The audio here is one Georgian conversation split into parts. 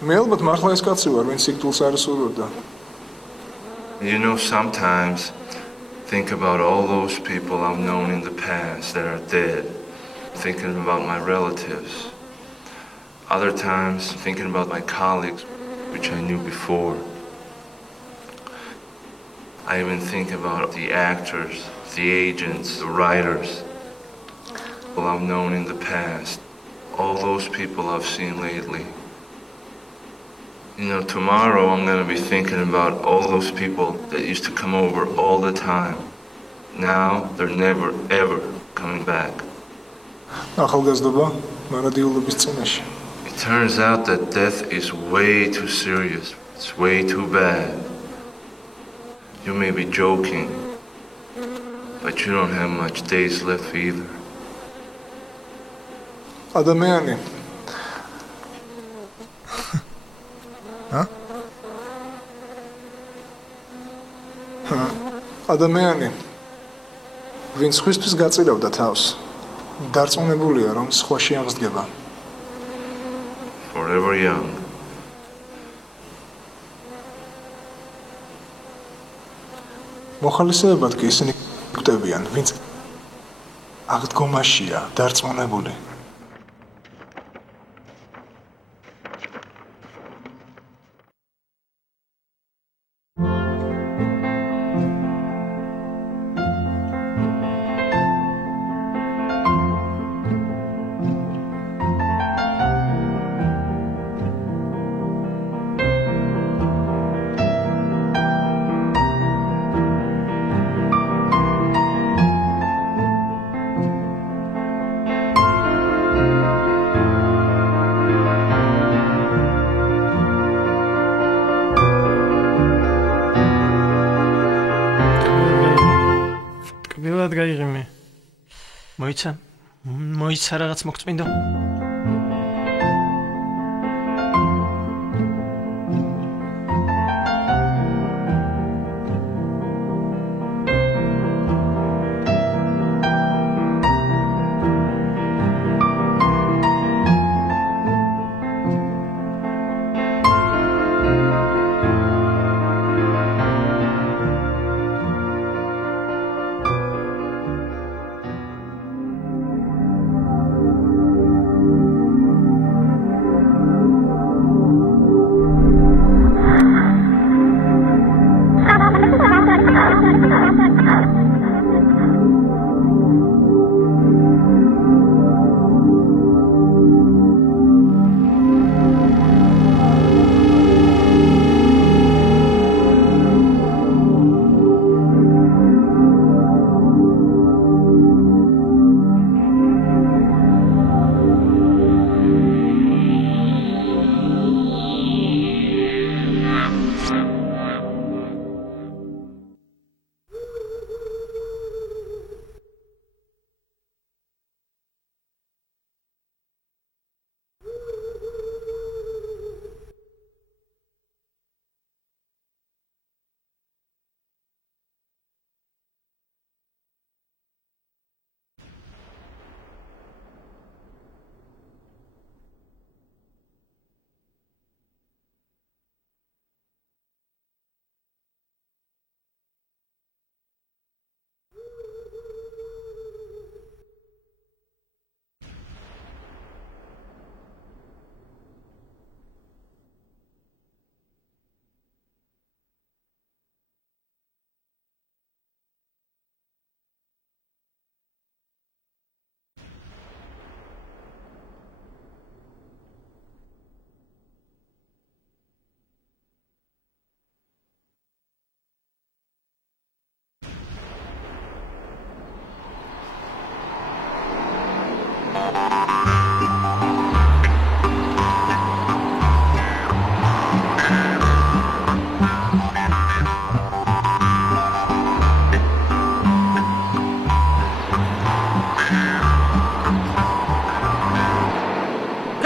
მე ალბათ მართლა ეს კაცი ვარ, ვინც სიკვდილს არ სურვებდა. You know, sometimes think about all those people I've known in the past that are dead, thinking about my relatives. Other times thinking about my colleagues, which I knew before. I even think about the actors, the agents, the writers, people I've known in the past, all those people I've seen lately. You know, tomorrow I'm going to be thinking about all those people that used to come over all the time. Now they're never, ever coming back. It turns out that death is way too serious. It's way too bad. You may be joking, but you don't have much days left either. Adamani. Huh? Adamani. Ვინც ხისთვის გაწირავდა თავს, დარწმუნებულია, რომ სხვაში აღსდგება. Forever young. მოხალისეებად კი ისინი გვტებიან, ვინც აღდგომაშია, დარწმუნებული. მოიცა რაღაც მოგწმინდო.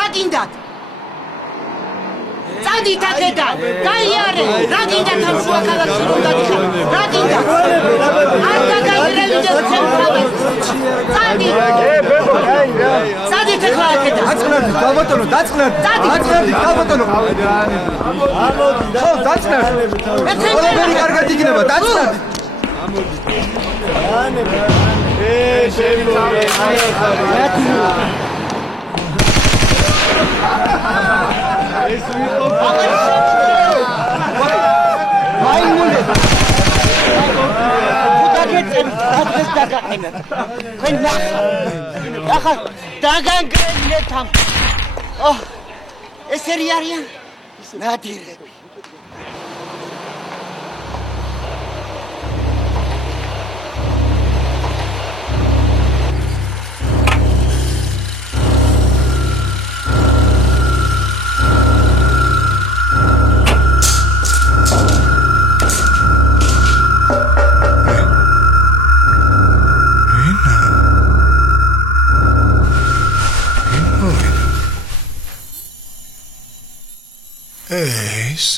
Ragindad,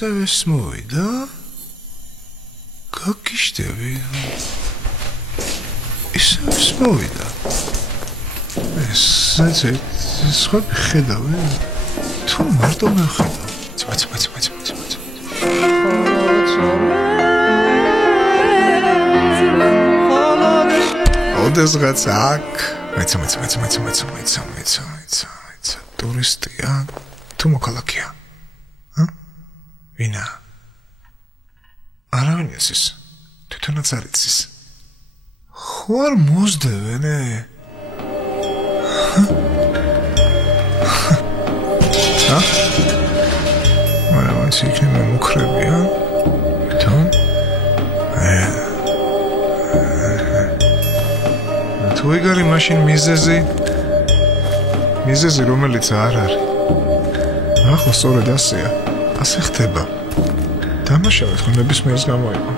ისევ მოვიდა გაგიშდები ისევ მოვიდა ეს სხვა ხედავე თუ მარტო მეხედავ ოდესღაც აქ მეცა ტურისტია თუ მოქალაქეა ვინა არავინ ის თვითონაც არ იცის ხო არ მოსდევენე მაგრამ ის იქნება მუქრებია თვითონ თუ ეგარი მაშინ მიზეზი რომელიც არ არის ახლა სწორედ ასეა ასე ხდება დამაშავეთ ხომ ნებისმიერს გამოიყო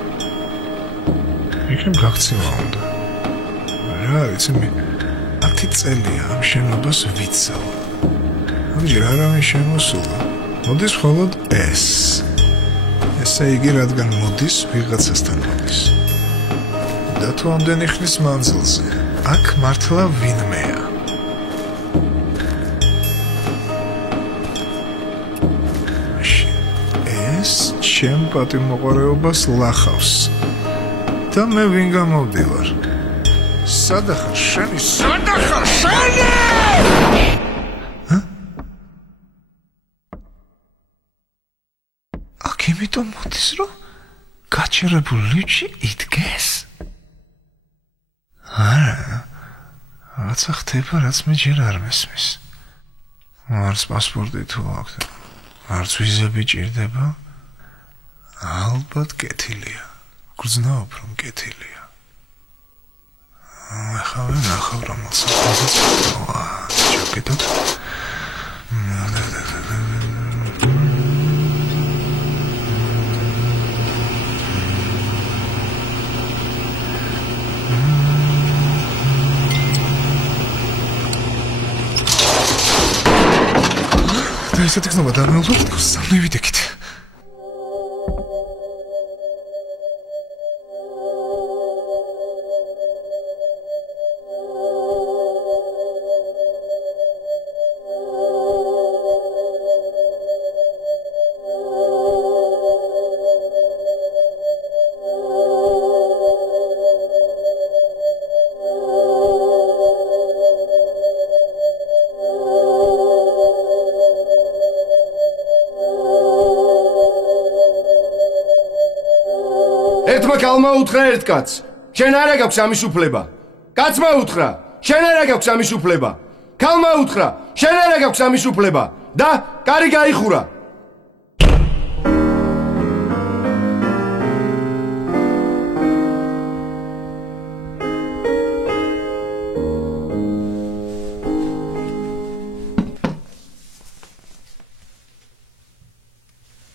იქნებ გაქცივა უნდა რა იცი მე 10 წელია ამ შენობას ვიცავ ამჯერ არავინ შემოსულა მოდის მხოლოდ ესე იგი რადგან მოდის ვიღაცასთან მოდის და თუ ამდენი ხნის მანძილზე აქ მართლა ვინმეა ჩემ პატიმოყარეობას ლახავს და მე ვინ გამოვდივარ სადახარ შენი აქ იმიტომ მოდის რომ გაჩერებულ ლიჩი იდგეს არა რაცა ხდება რაც მე ჯერ არ მესმის არც პასპორტი თუ აქვს არც ვიზები ჭირდება ალბათ კეთილია გრძნაობ რომ კეთილია ახლა ნახავ რომ მოსახლეობაც ჩაკეთოთ და ესეთი ხნობა დამეულოთ სამნი ვიდექით ერთმა კალმა უთხრა ერთ კაცს შენ არა გაქვს ამის უფლება კაცმა უთხრა შენ არა გაქვს ამის უფლება კალმა უთხრა შენ არა გაქვს ამის უფლება და კარი გაიხურა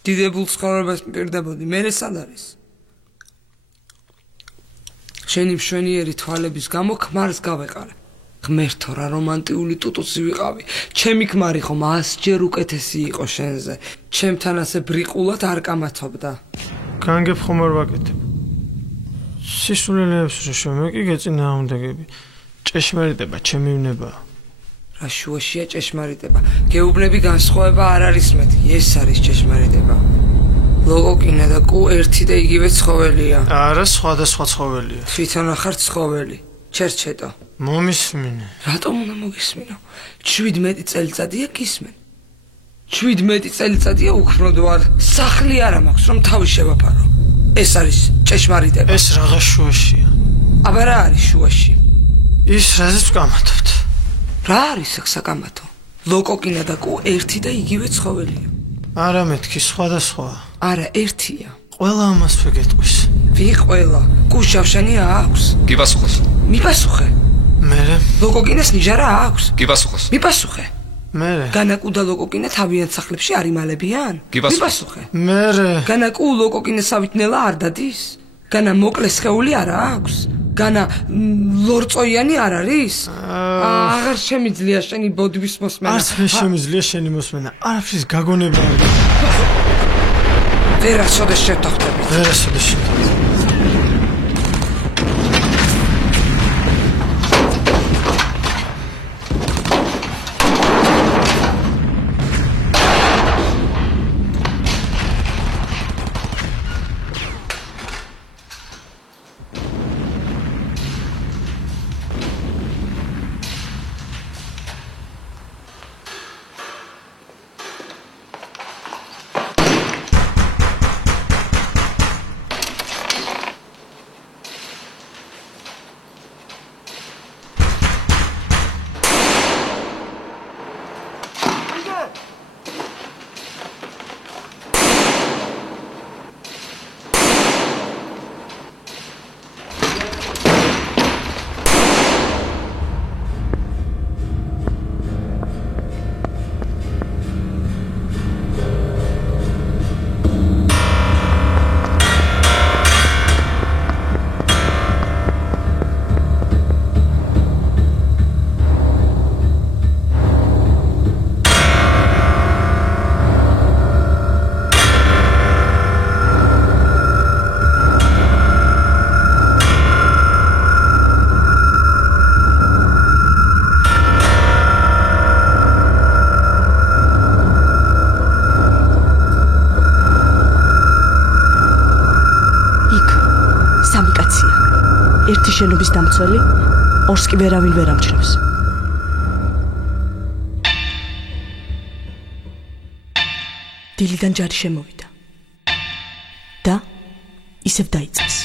დიდებულ ცხოვრებას მკვირდებოდი მერე სად არის შენი მშვენიერი თვალების გამო ქმარს გავეყარე ღმერთო რა რომანტიული ტუტუცი ვიყავი ჩემი ქმარი ხომ 100-ჯერ უკეთესი იყო შენზე ჩემთან ასე ბრიყულად არ კამათობდა განგებ ხომ არ ვაკეთებ სისულელეებს შევ კი გეწინააღმდეგები. ჭეშმარიტება ჩემი ვნება. რა შუაშია ჭეშმარიტება? გეუბნები განსხვავება არ არის მეტი. ეს არის ჭეშმარიტება. ლოგოკინა და კუ ერთი და იგივე ცხოველია. არა, სხვადასხვა ცხოველია. თვითონ ახარ ცხოველი. ჩერჩეტო. მომისმინე. რატომ უნდა მოგისმინო? 17 წელიწადია გისმენ. 17 წელიწადია უქმროდვალ. სახლი არა მაქვს რომ თავი შევაფარო. ეს არის ჭეშმარიტება. ეს რაღაც შუაშია. აბა რა არის შუაში? ის რაზეც ვკამათობთ. რა არის აქ საკამათო? ლოკოკინა და კუ ერთი და იგივე ცხოველია. არა მეთქი სხვადასხვა. არა ერთია. ყველა ამას ვეგეტყვის. ვი ყველა? კუ შავშანი აქვს? გიპასუხოს. მიპასუხე. მერე ლოკოკინას ნიჟარა აქვს? გიპასუხოს. მიპასუხე. მერე განაკუ და ლოკოკინა თავიანთ სახლებში არ იმალებიან? მიპასუხე. მერე განაკუ ლოკოკინასავით ნელა არ დადის? განა მოკლე სხეული არა აქვს? განა ლორწოიანი არ არის? აღარ შემიძლია შენი ბოდვის მოსმენა. არც მე შემიძლია შენი მოსმენა. არაფრის გაგონება არ გაქვს. ვერასოდეს შევთანხმდებით. ვერასოდეს შევთანხმდებით. ერთი შენობის დამცველი, ორს კი ვერავინ ვერ ამჩნევს. დილიდან ჯარი შემოვიდა და ისევ დაიწყეს.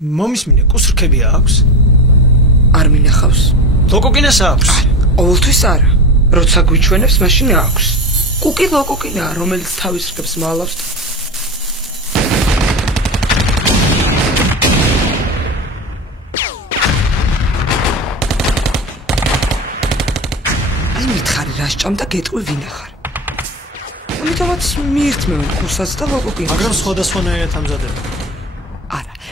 მომისმინე, კუს რქები აქვს? არ მინახავს. ლოკოკინას აქვს? ყოველთვის არა. როცა გვიჩვენებს, მაშინ აქვს. კუკი ლოკოკინაა, რომელიც თავის რქებს მალავს. აი მითხარი რა სჭამდა გეტყვი ვინ ახარ. ამიტომაც მიირთმევენ კუსას და ლოკოკინას. მაგრამ სხვადასხვანაირად ამზადებენ.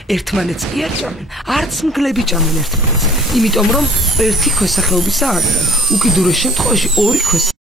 ერთმანეთს კი არ ჭამენ, არც მგლები ჭამენ ერთმანეთს. იმიტომ რომ ერთი ქვესახეობისა არიან. უკიდურეს შემთხვევაში ორი ქვესახეობა